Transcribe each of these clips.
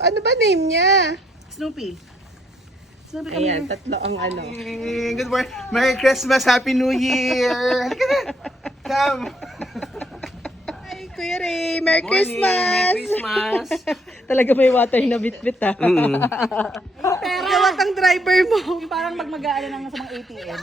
Ano ba name niya? Snoopy. Snoopy kami. Ayan, tatlo ang ano. Good morning. Merry Christmas, Happy New Year. Halika na. Come. Ay, Kuya Ray, Merry Christmas! Merry Christmas. Talaga may water na bitbit ha. Ikaw at ang driver mo. Yung parang magmag-aala ng sa mga ATM.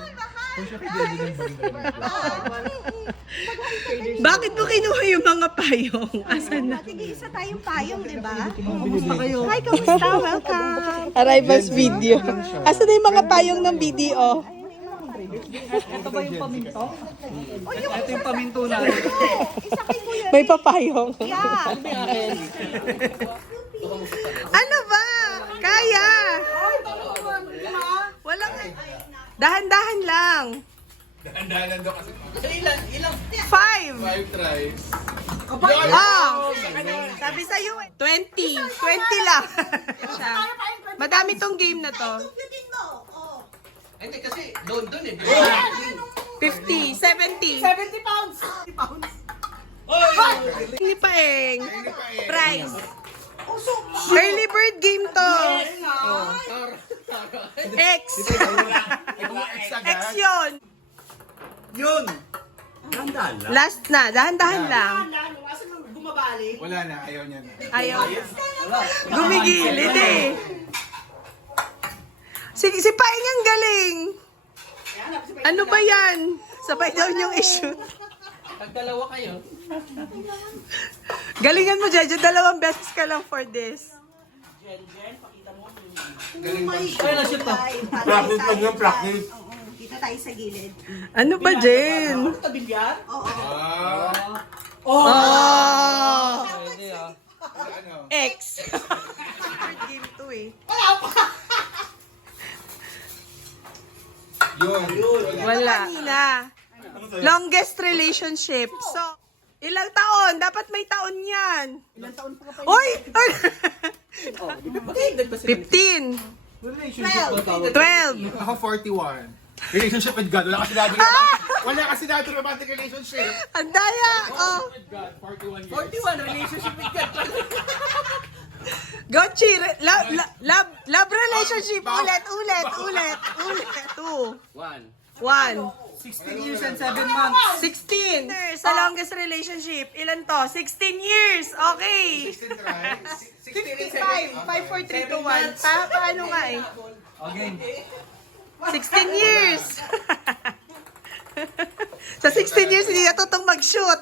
Bakit mo kinuha yung mga payong? Asan na? Tig-isa tayong payong, di ba? Kumusta kayo? Hi, kamusta? Welcome! Arrivals video. Asan na yung mga payong ng video? Ito ba yung paminto? Ito yung paminto natin. Isa kay Kuya. May papayong. Yeah. Ano ba? Kaya! Walang... Dahan-dahan lang. Dahan-dahan daw kasi. Ilang? 5. 5 tries. Ah! Sabi sa'yo 20. 20 lang. Siya. Madami tong game na to. Hindi kasi doon eh. 50, 70. 70 pounds! 70 pounds! Hindi pa eh. Prize. Early bird game to. X. X yun. Yun! Ganda lang. Last na. Dahan-dahan lang. Asan nang bumabalik? Wala na, ayaw niya na. Ayaw. Gumigilid eh. Si Paing ang galing. Ano ba yan? Sabay daw niyong issue. Pagdalawa kayo. Galingan mo, Jejo. 2 beses ka lang for this. Ay, na-shoot to. Practice lang yung practice. Dito tayo sa gilid. Ano ba, Jen? Ano to, bilyar? Oh! Pwede ah. Ano? X. Third game to eh. Yun. Wala. Kanina. Longest relationship. So, ilang taon? Dapat may taon yan. Ilang taon pa ka pa Uy! yun? 15. Relationship ba tawag? 12. Ako 41. Relationship with God. Wala kasi dati romantic relationship. Ang daya. Oh. 41 years. 41, relationship with God. Gochi, love relationship. Ulit. 2. 1. 16 years and 7 months. 16. Sa longest relationship. Ilan to? 16 years. Okay. 16 tries. 55. 5, 4, 3, 2, 1. Paano nga eh? Okay. 16 years. Sa 16 years, hindi natutong mag-shoot.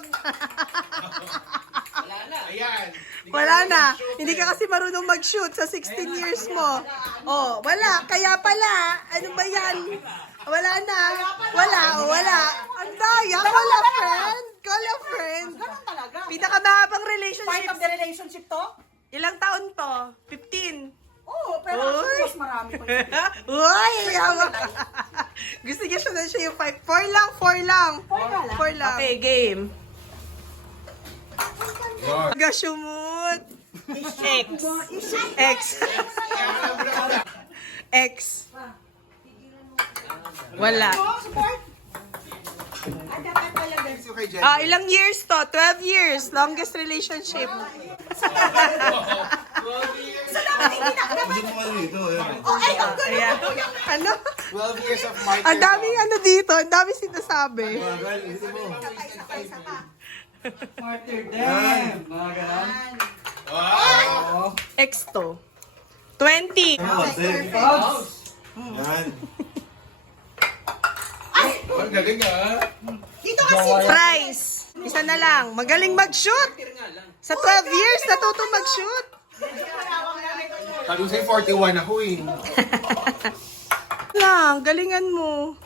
Ayan. Wala na. Hindi ka kasi marunong mag-shoot sa 16 years mo. Oh, wala. Kaya pala. Ano ba yan? Wala na. Wala. Ang daya. Call a friend. Ganun talaga. Pinakamahabang Part relationship. of the relationship to? Ilang taon to? 15. Oo, pero actually mas marami pa yun. Uy! Gusto niya siya na siya yung 5. 4 lang. 4 lang. Okay, game. Gashumut. X. Wala. Okay, Jen. Ilang years to? 12 years. Longest relationship. Ayan. Ano? 12 years of martyr. Ang daming ano dito. Ang daming sinasabi. Martyr damn! Mga ganon. Wow! X to. 20. Yan. Ang galing ah. Dito kasi. Prize. Isa na lang. Magaling mag-shoot. Sa 12 years, natuto mag-shoot. Sabi ko sa'yo 41 ako eh. Lang, galingan mo.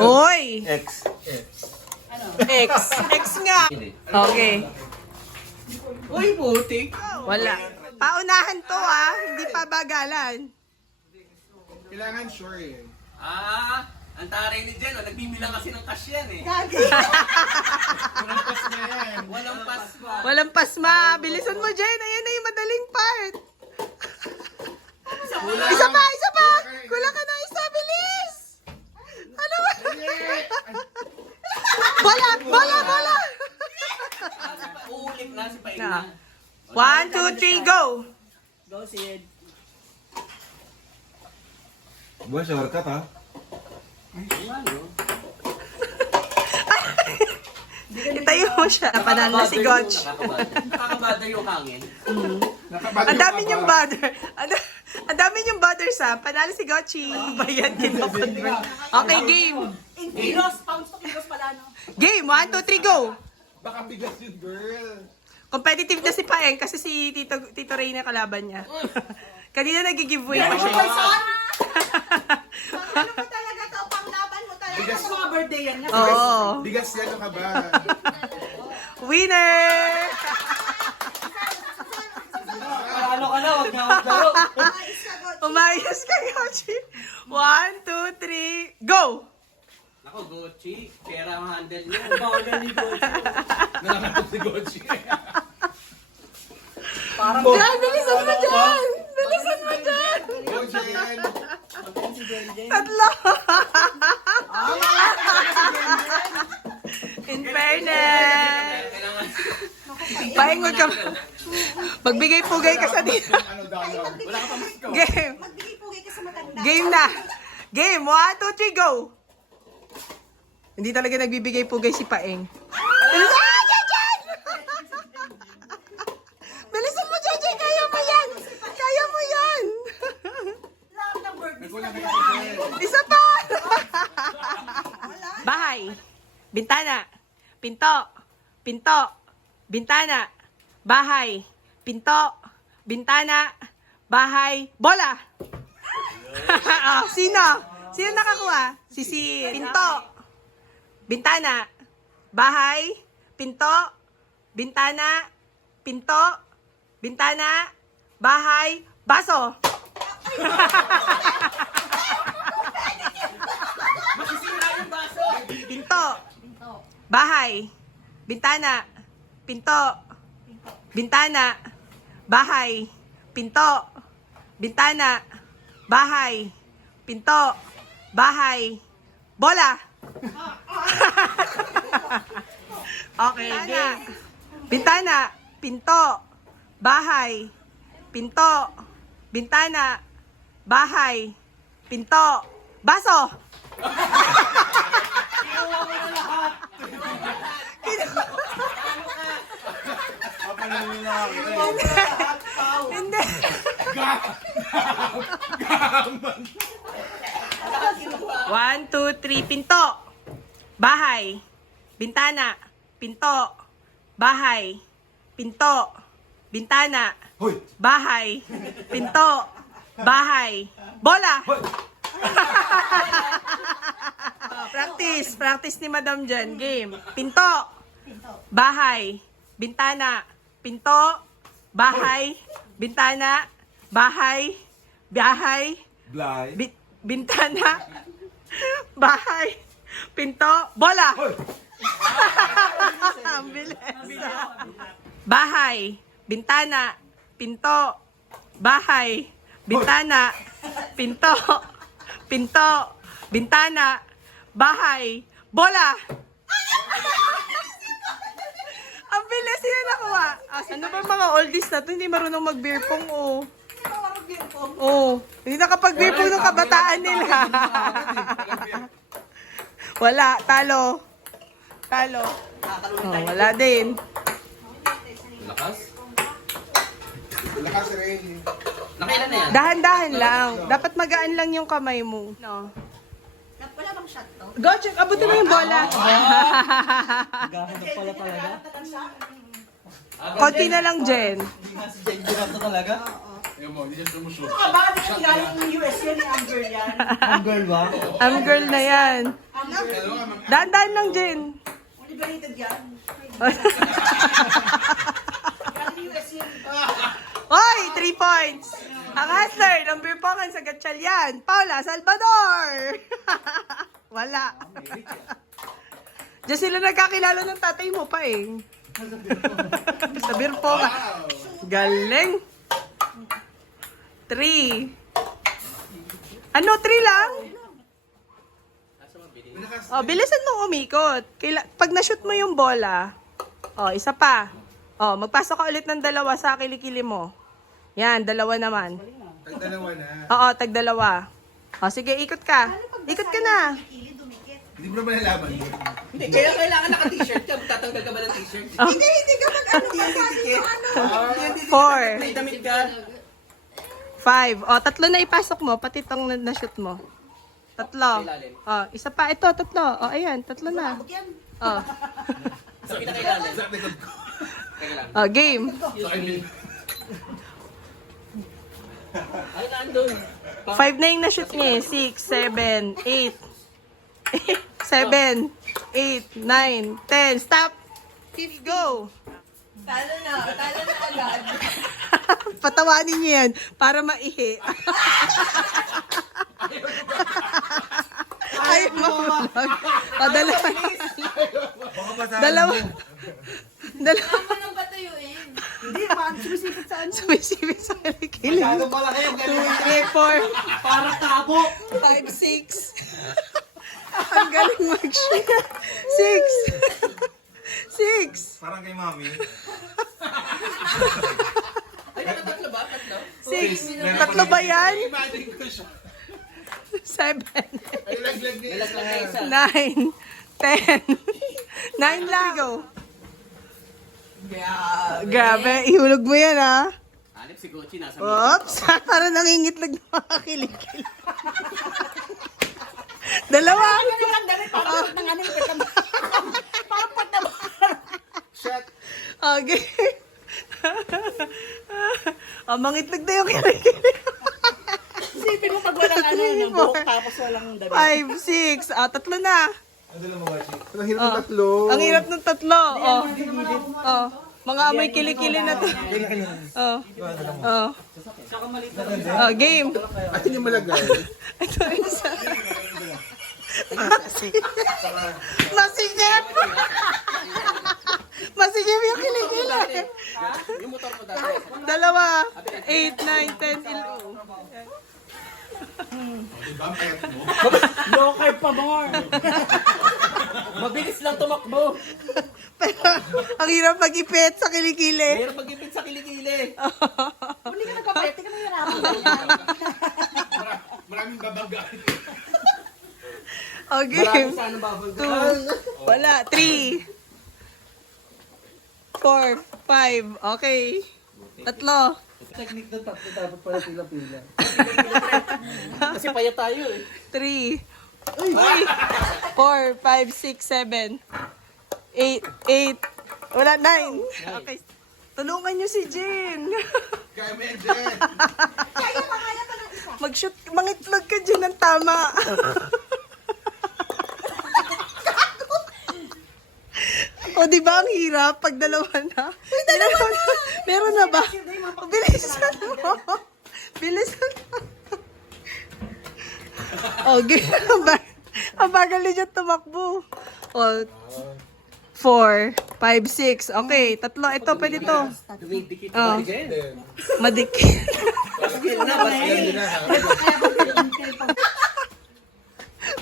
Oy! X. X nga. Okay. Uy, putik. Wala. Paunahan to hindi pa bagalan. Kailangan sure eh. Ang taray ni Jen, nagbibilang kasi ng cash yan eh. Walang pas na yan. Walang pasma. Walang pasma. Bilisan mo, Jen. Ayan na yung madaling part. Isa pa. Kulang ka na isa. Bilis. Ano ba? Bola. Uulit na si Paing Na. na. 1, 2, 3, go. Go, Sid. Buwan, shortcut ha? Itayo mo siya. Panalo na si Gotch. Nakakabada yung hangin. Ang dami niyong butter. Ang dami niyong butter sa. Panalo si Gotchi. Bayan din ako. Okay, game. In kilos, pounds to kilos pala, no? Game. 1, 2, 3, go. Baka bigas yun, girl. Competitive na si Paeng kasi si Tito Ray na kalaban niya. Kanina nag-giveaway pa siya. Ano mo talaga to? Panglaban mo talaga. Bigas. Sa mga birthday yan. Oo. Bigas yan, ano ka ba? Winner! Ano ka na? Huwag na maglaro. Ayos ka, Gotchi. Umayos ka, Gotchi. 1, 2, 3, go! Ako, Gucci. Pera ang handle niya. Ang bawal ni Gucci. Nangangatog si Gochi. Diyan, bilisan mo dyan! Bilisan mo dyan! Gochi yan. Tatlo! In fairness! Paingon ka. Magbigay-pugay ka sa dito. Ano dollar? Wala ka pa mas ko. Game. Magbigay-pugay ka sa matanda. Game na. Game. 1, 2, 3, go. Hindi talaga nagbibigay-pugay si Paeng. Bilisan mo, Jejen! Bilisan mo, Jejen! Kaya mo yan! Kaya mo yan! Lahat ng birthday. Nagkulang ka na. Isa pa! Bahay. Bintana. Pinto. Pinto. Bintana. Bahay. Pinto. Bintana. Bahay. Bola! Oh, sino? Sino nakakuha? Si Pinto. Bintana. Bahay. Pinto. Bintana. Pinto. Bintana. Bahay. Baso. Masisira yung baso. Pinto. Bahay. Bintana. Pinto. Bintana. Bahay. Pinto. Bintana. Bahay. Pinto. Bahay. Bola. Okay, game. Bintana. Pinto. Bahay. Pinto. Bintana. Bahay. Pinto. Baso. Hindi. One, two, three. Pinto. Bahay. Bintana. Pinto. Bahay. Pinto. Bintana. Hoy! Bahay. Pinto. Bahay. Bola. Practice. Practice ni Madam Jen. Game. Pinto. Bahay. Bintana. Pinto. Bahay. Bintana. Bahay. Bahay. Blay. Bintana. Bahay. Pinto. Bola. Hoy! Ang bilis. Bahay. Bintana. Pinto. Bahay. Bintana. Pinto. Pinto. Bintana. Bahay. Bola. Ang bilis sila nakuha. Ano ba mga oldies na to? Hindi marunong mag-beer pong, oh. Oh, hindi nakapag-beer pong ng kabataan nila. Wala, talo. Talo. Oh, wala din. Lakas? Lakas rin. Nakailan na yan? Dahan-dahan lang. Dapat magaan lang yung kamay mo. No. Wala bang shot to? Go, check. Abutin mo yung bola. Gahanap pala talaga. Konti na lang, Jen. Hindi nga si Jen Giraffe talaga. Ayun mo, hindi siya sumushoot. Bakit yung galing ng US yan, ni Amber yan? Ang girl ba? Am girl na yan. Dahan-dahan lang, Jen. Liberated yan. Galing US yan. Oy, 3 points. Ang hustler ng beer pongan sa Gatchalian, Paula Salvador. Wala. Diyan sila nagkakilala ng tatay mo pa eh. Sa beer pongan. Galing. 3. Ano, 3 lang? Oh, bilisan mo umikot. Pag na-shoot mo yung bola, oh, isa pa. Oh, magpasok ka ulit ng dalawa sa kilikili mo. Yan, dalawa naman. Tag-dalawa na. Oo, tag-dalawa. O, sige, ikot ka. Ikot ka na. Kilid, dumikit. Hindi mo na malalaman yun. Hindi, kaya kailangan naka-t-shirt ka. Tatanggal ka ba ng t-shirt? Hindi ka mag-ano. Four. May damit ka. 5. O, tatlo na ipasok mo, pati itong na-shoot mo. Tatlo. O, isa pa. Ito, tatlo. O, ayan, tatlo na. Yan. O, Sa pinakailalim. Sa likod ko. Teka lang. o game. Sa akin. Ay, nandun. 5 na yung na-shoot niya. 6, 7, 8. 7, 8, 9, 10. Stop! Go! Talo na agad. Patawanin niyo yan para maihi. Ay, mawag. O, dalawa. Dalawa. Dalawa. Anong batuyuin? Hindi, paano sumisipit sa ano? Sumisipit sa kilikili. Masyado malaki yung 2, 3, 4, para tabo. 5, 6. Ang galing mag-shoot. 6. 6. Parang kay mami. Ay, nakatatlo ba? Tatlo? 6. Tatlo ba yan? Imagine ko siya. 7. Ay, laglag niya. Nalaglag na isa. 9. 10. 9 lang. Go. Grabe, ihulog mo yan ha. Hanip si Gucci nasa Oops, parang nangingitlag na mga kilikili. Dalawa. Shot. Okay. Mangitlag na yung kilikili. Isipin mo pag walang ano, ng buhok tapos walang damit. 5, 6. Tatlo na. Ang hirap ng tatlo. Ang hirap ng tatlo. Mga amoy kilikili na to. Game. At hindi malagay. Ito isa. Masigip! Masigip yung kilikili. Yung motor mo dati. Dalawa. 8, 9, 10, 11. Low carb pa more. Mabilis lang tumakbo. Pero ang hirap mag-ipit sa kilikili. Mayroon mag-ipit sa kilikili. Hindi ka nagpapayat, hindi ka mahirapan. Maraming babangga. Okay. Saan ang bubble 2. Wala. 3. 4. 5. Okay. Tatlo. Technique ng tatlo dapat pala pila-pila. Kasi payat tayo eh. 3. 4, 5, 6, 7. 8. Wala. 9. Okay. Tulungan niyo si Jin. Kaya mo yan, Jen. Mag-shoot. Mangitlog ka dyan ng tama. O, di ba ang hirap pag dalawa na? Dalawa na. Meron na ba? O, bilisan mo. Bilisan mo. O, ang bagal niya tumakbo. O, 4, 5, 6. Okay, tatlo. Ito, pwede to. Dumidikit Oh. pa rin. Madikit. Baskil na, baskil.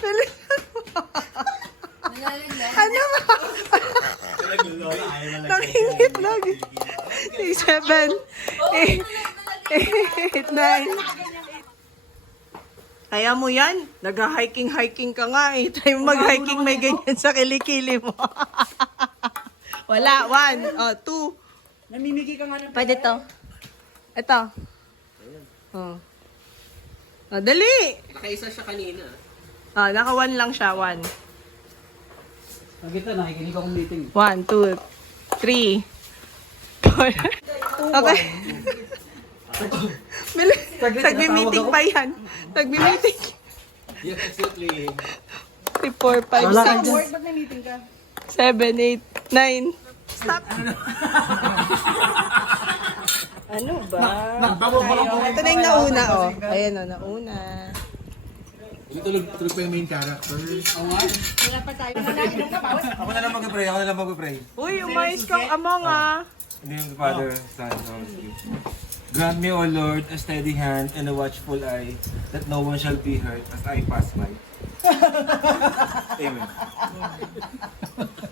Bilisan mo. Ano ba? Nakingit lang. 7, 8, 9. Kaya mo yan. Nag-hiking ka nga eh. Try mo mag-hiking may ganyan sa kilikili mo. Wala. 1. 2. Namimigay ka nga ng Pwede to. Ito. Oh. Dali. Nakaisa siya kanina. Naka 1 lang siya. 1. Nakita, nakikinig akong meeting. 1, 2, 3, 4. Okay. Nagmi-meeting pa yan. Nagmi-meeting. Yes, absolutely. 3, 4, 5, 6, ba't may meeting ka? 7, 8, 9. Stop. Ano ba? Ito na yung nauna, oh. Ayan, oh, nauna. Tulog pa yung main character. Wala pa tayo. Manainom ka pa. Ako na lang mag-pray. Uy, umayos kang among, ah. In the name of the Father, Son, and Holy Spirit. Grant me, O Lord, a steady hand and a watchful eye, that no one shall be hurt as I pass by. Amen.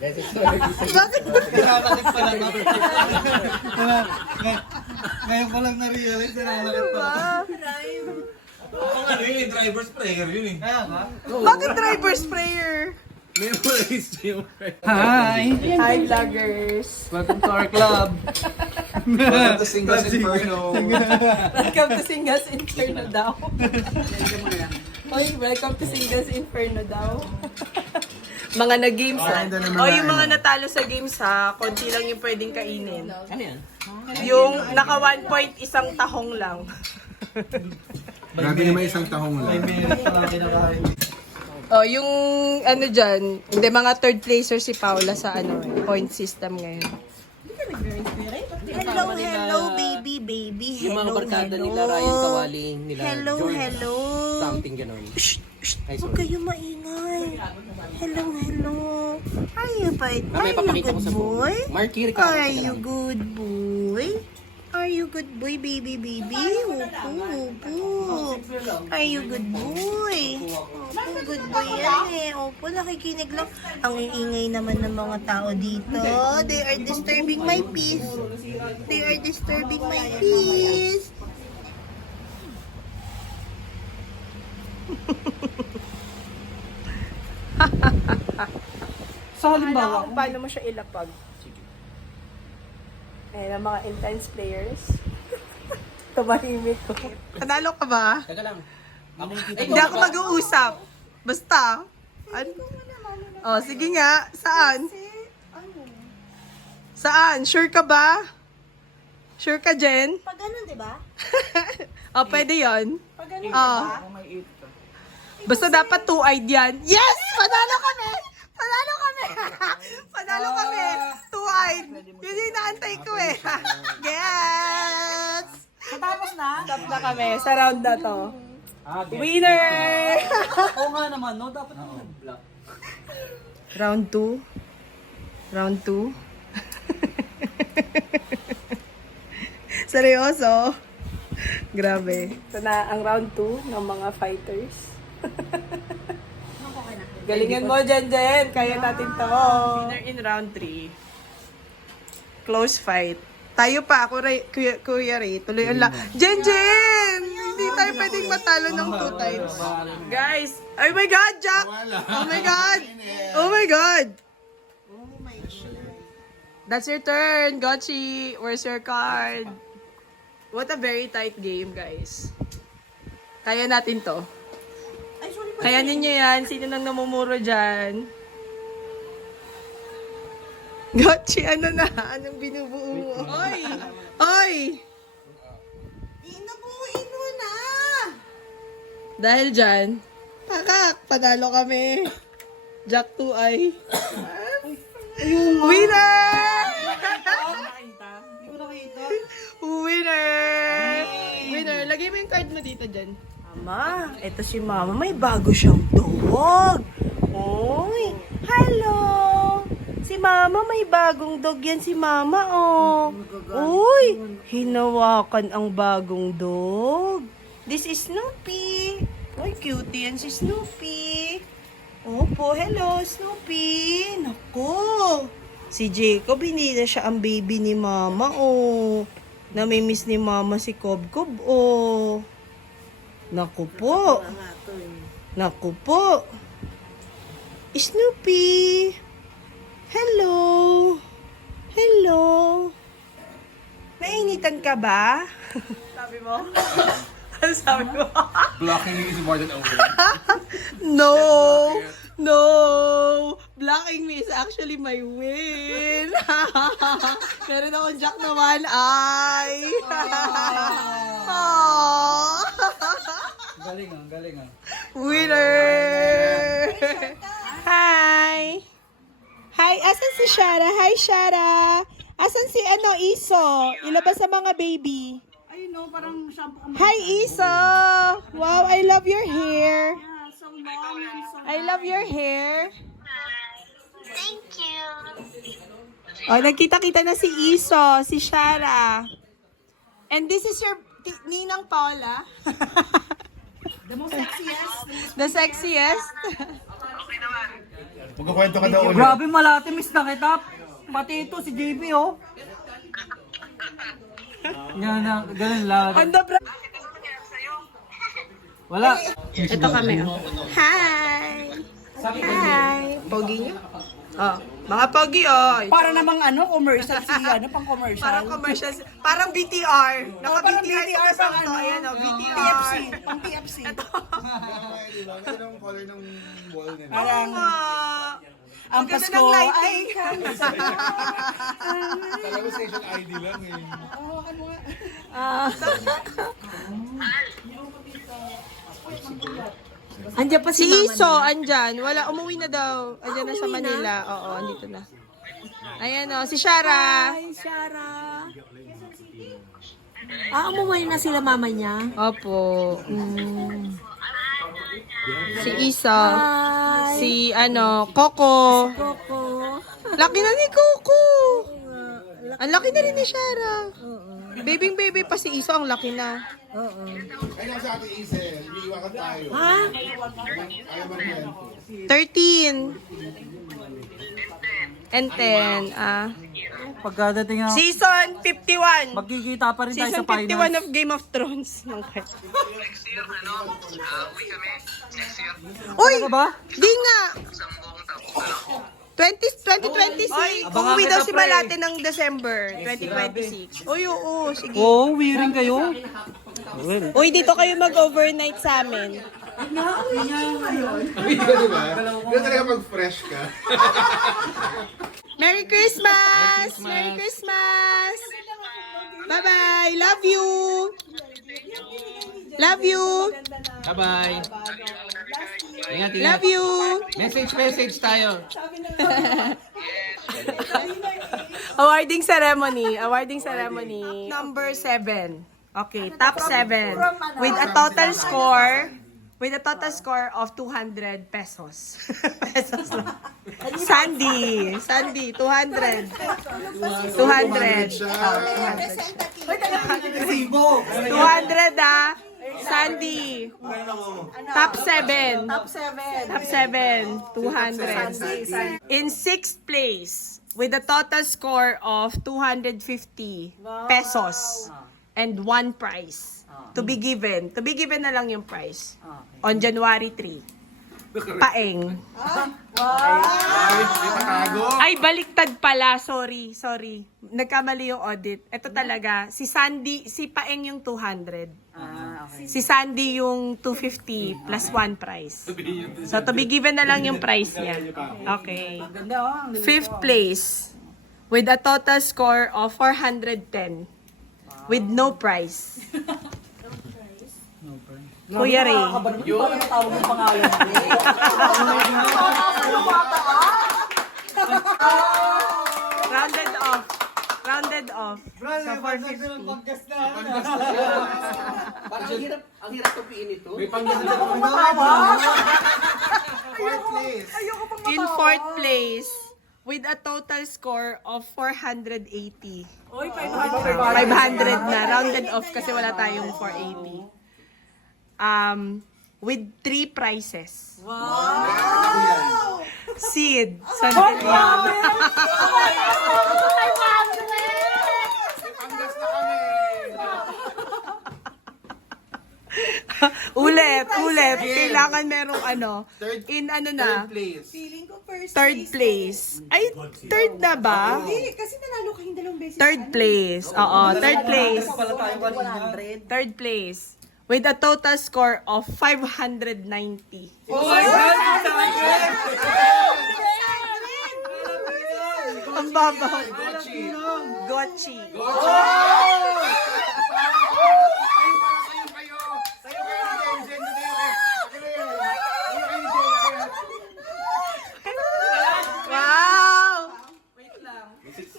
Bakit? Nakakakit pa lang ako. Ngayon ko lang na-realize na nakakakit pa lang. Oo nga, yun yung driver's prayer yun eh. Kaya nga. Bakit driver sprayer? Memorize yung Hi! Hi, vloggers! Welcome to our club. Welcome to Singles Inferno. Welcome to Singas Inferno daw. Oy, welcome to Singas Inferno daw. Mga na-games ha. O yung mga natalo sa games ha, konti lang yung pwedeng kainin. Ano yan? Yung naka 1 point, isang tahong lang. Grabe naman isang tahong May lang. minutes pa lang kinakain. Oh, yung ano dyan, hindi mga third placer si Paula sa ano, point system ngayon. Hello, hello, baby, baby. Yung mga Hello, barkada hello. nila, Ryan Kawaling, nila Hello, George, hello. something gano'n. Ay, Huwag sorry. kayo maingay. Hello, hello. Are you fine? Mamaya Are you papakita ko good sa boy? Marky, Ricardo. Are you good boy? Are you good boy, baby, baby? Opo, opo. Are you good boy? Opo, good boy yan eh. Opo, nakikinig lang. Ang iingay naman ng mga tao dito. They are disturbing my peace. They are disturbing my peace. So, halimbawa, paano mo siya ilapag? Ayan ang mga intense players. Tumahimik ko. Panalo ka ba? Teka lang. Ako Hindi ako mag-uusap. Basta. Oh, sige nga. Saan? Saan? Sure ka ba? Sure ka, Jen? Pag ganun, di ba? Oh, pwede yon. Pag ganun, Oh. Basta dapat two-eyed yan. Yes! Panalo kami! Panalo kami! Panalo kami! Two-eyed! Yun yung inaantay ko eh. Gets! Tapos na? Tapos na kami. Sa round na to. Winner! Oo nga naman, no? Dapat naman black. Round 2. Round 2. Seryoso? Grabe. Ito na ang round 2 ng mga fighters. Galingan mo dyan, Jen. Kaya natin to. Winner in round 3. Close fight. Tayo pa, ako, Kuya Ray. Tuloy ang Jen! Hindi tayo pwedeng matalo ng 2 times. Guys! Oh my God, Jack! Oh my God! Oh my God! That's your turn, Gotchi. Where's your card? What a very tight game, guys. Kaya natin to. Kaya ninyo yan. Sino nang namumuro dyan? Gotchi, ano na? Anong binubuo mo? Oy! Oy! Inabuin mo na! Dahil dyan, pakak, panalo kami. Jack 2 ay. Winner! Winner! Winner! Lagay mo yung card mo dito dyan. Mama, eto si Mama. May bago siyang dog. Oy! Hello! Si Mama, may bagong dog yan si Mama, oh. Uy! Hinawakan ang bagong dog. This is Snoopy. Uy, cutie yan si Snoopy. Opo, hello, Snoopy. Naku. Si Jacob, hindi na siya ang baby ni Mama, oh. Namimiss ni Mama si Cob, oh. Naku po. Naku po. Snoopy. Hello. Hello. Nainitan ka ba? Sabi mo? Ano sabi mo? Blocking me is more than over. No! No! Blocking me is actually my win! Meron akong Jack na one eye! Aww. Galing ah, galing ah. Winner! Hi! Hi! Asan si Shara? Hi, Shara! Asan si Iso? Ilabas sa mga baby. Ay, no, parang shampoo ka Hi, Iso! Wow, I love your hair. so long and so... I love your hair. Thank you. Oh, nagkita-kita na si Iso, si Shara. And this is your Ninang Paula. The sexiest? Magkakwento ka daw ulit. Grabe, malati, miss na kita. Pati ito, si JB, oh. Yan na, ganun lang. Ando, bra. Wala. Ito kami. Oh. Hi! Hi! Pogi niyo? Oh, mga pogi, oh. Para namang commercial pang commercial. Parang commercial. Parang BTR. parang Naka-BTR BTR sa pang to. Ayan, oh, BTR. TFC, pang TFC. Ano yung color ng wall nila? Parang ang ganda Pasko ng lighting. ay Kala ko station ID lang eh. Andiyan pa Si Iso, andyan. Wala, umuwi na daw. Andyan na sa Manila. Oo, andito na. Ayan, oh, si Shara. Hi, Shara. Umuwi na sila mama niya. Opo. Si Isa. Hi. Si, Coco. Coco. Laki na ni Coco. Ang laki na rin ni Shara. Baby baby pa si Isa, ang laki na. Ayun sa ating Isel, umiiwakan tayo. Ha? Ayaw mo yan. 13. And 10. Pagkadating na, Season 51. magkikita pa rin tayo Season sa finals. 51 of Game of Thrones. Okay. Uy! Ano ba? Di nga! 2026. Abangan Uuwi kita, daw si pre. Malate ng December 2026. Uy, oo, sige. Oo, wiring kayo. Uy, dito kayo mag-overnight sa amin. Hindi ka diba? Ganun talaga pag fresh ka. Merry Christmas! Merry Christmas! Bye-bye! Love you! Love you! Bye-bye. Ingat, Love you! Message tayo. Awarding ceremony. Awarding ceremony. Number 7. Okay, top 7. With a total score. With a total score of 200 pesos. Pesos lang. Sandy. Sandy, 200. 200. 200 Sandy. Top 7. Top 7. 200. In 6th place, with a total score of 250 pesos and 1 prize to be given. To be given na lang yung prize. On January 3. Paeng. Ay, baliktad pala. Sorry. Nagkamali yung audit. Ito talaga, si Sandy, si Paeng yung 200. Si Sandy yung 250 plus 1 prize. So, to be given na lang yung prize niya. Okay. 5th place with a total score of 410 with no prize. Kuya Ray. Rounded off. So, 450. Ang hirap tupiin ito. May panggalan ako. Fourth place. In 4th place, with a total score of 480. 500 na. Rounded off kasi wala tayong 480. With 3 prizes. Wow! Seed. Santelia. Panggas na kami. Ulit. Kailangan merong Third place. Third place. Ay, third na ba? Kasi nanalo kayong 2 beses. Third place. Oo, third place. Third place. With a total score of 590. Ang babaw. Gochi. Wow!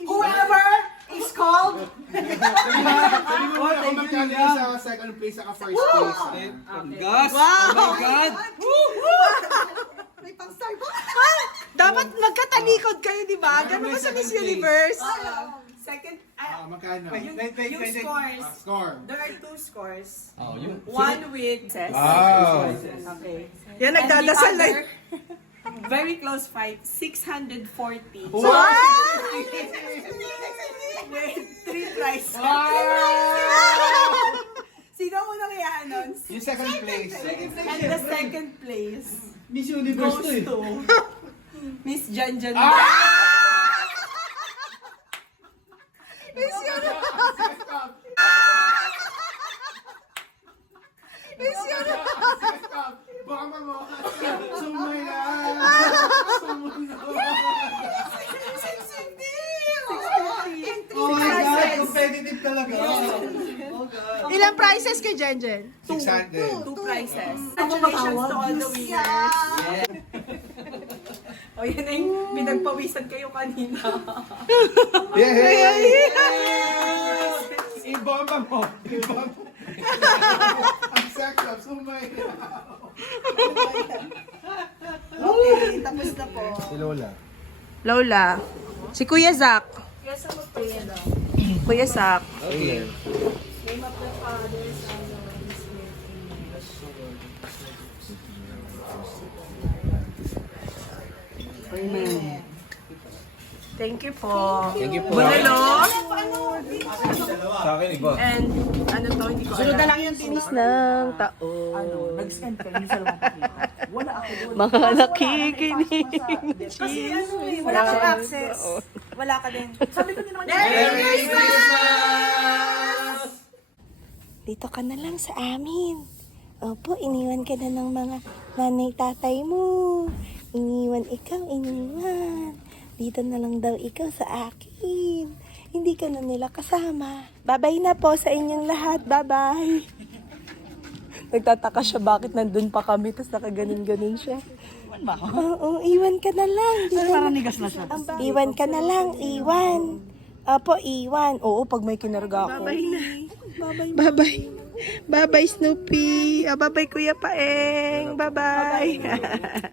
Whoever is called Sabi mo ako magkano sa second place sa first place. Gas! Wow! Oh my God! Dapat magkatalikod kayo, di ba? Ganun ba sa Miss Universe? Second, Magkano? yung scores. Score. There are 2 scores. Oh, yung... One with says. Wow. Okay. Yan, And the nagdadasal na other, very close fight, 640. What? With 3 prizes. Sino ang unang i-announce? Yung second place. And the second place Miss Universe goes to eh. to Miss Janjan. Baka mamoka. Sumaya. Oh my God, competitive talaga. Ilang prizes kay Jenjen? 600. 2 prizes. Congratulations to all the winners. O yun na yung pinagpawisan kayo kanina. Ibomba mo. Ibomba mo. Ang sex up. Sumaya. Okay, tapos na po. Si Lola. Lola. Si Kuya Zach. Yes, ako po yan. Kuya Zach. Okay. Name of the Father, Son, and Holy Spirit. Thank you po. Thank you po. Bunalo. Sa akin, iba. And ano to, hindi ko alam. lang yung tinis Ng taon. Nag-scan ka, hindi sa lumapakita. Wala ako doon. Mga nakikinig. Kasi ano eh, wala kang access. Wala ka din. Sabi ko din naman. Dito ka na lang sa amin. Opo, iniwan ka na ng mga nanay tatay mo. Iniwan ikaw, iniwan. Dito na lang daw ikaw sa akin. Hindi ka na nila kasama. Babay na po sa inyong lahat. Bye-bye. Nagtataka siya bakit nandun pa kami tapos nakaganon-ganon siya. Iwan ba ako? Oo, iwan ka na lang. Parang nigas na siya. Iwan ka na lang, iwan. Apo, iwan. Oo, pag may kinarga ako. Bye-bye na. Bye-bye. Bye-bye, Snoopy. Bye-bye, Kuya Paeng. Bye-bye.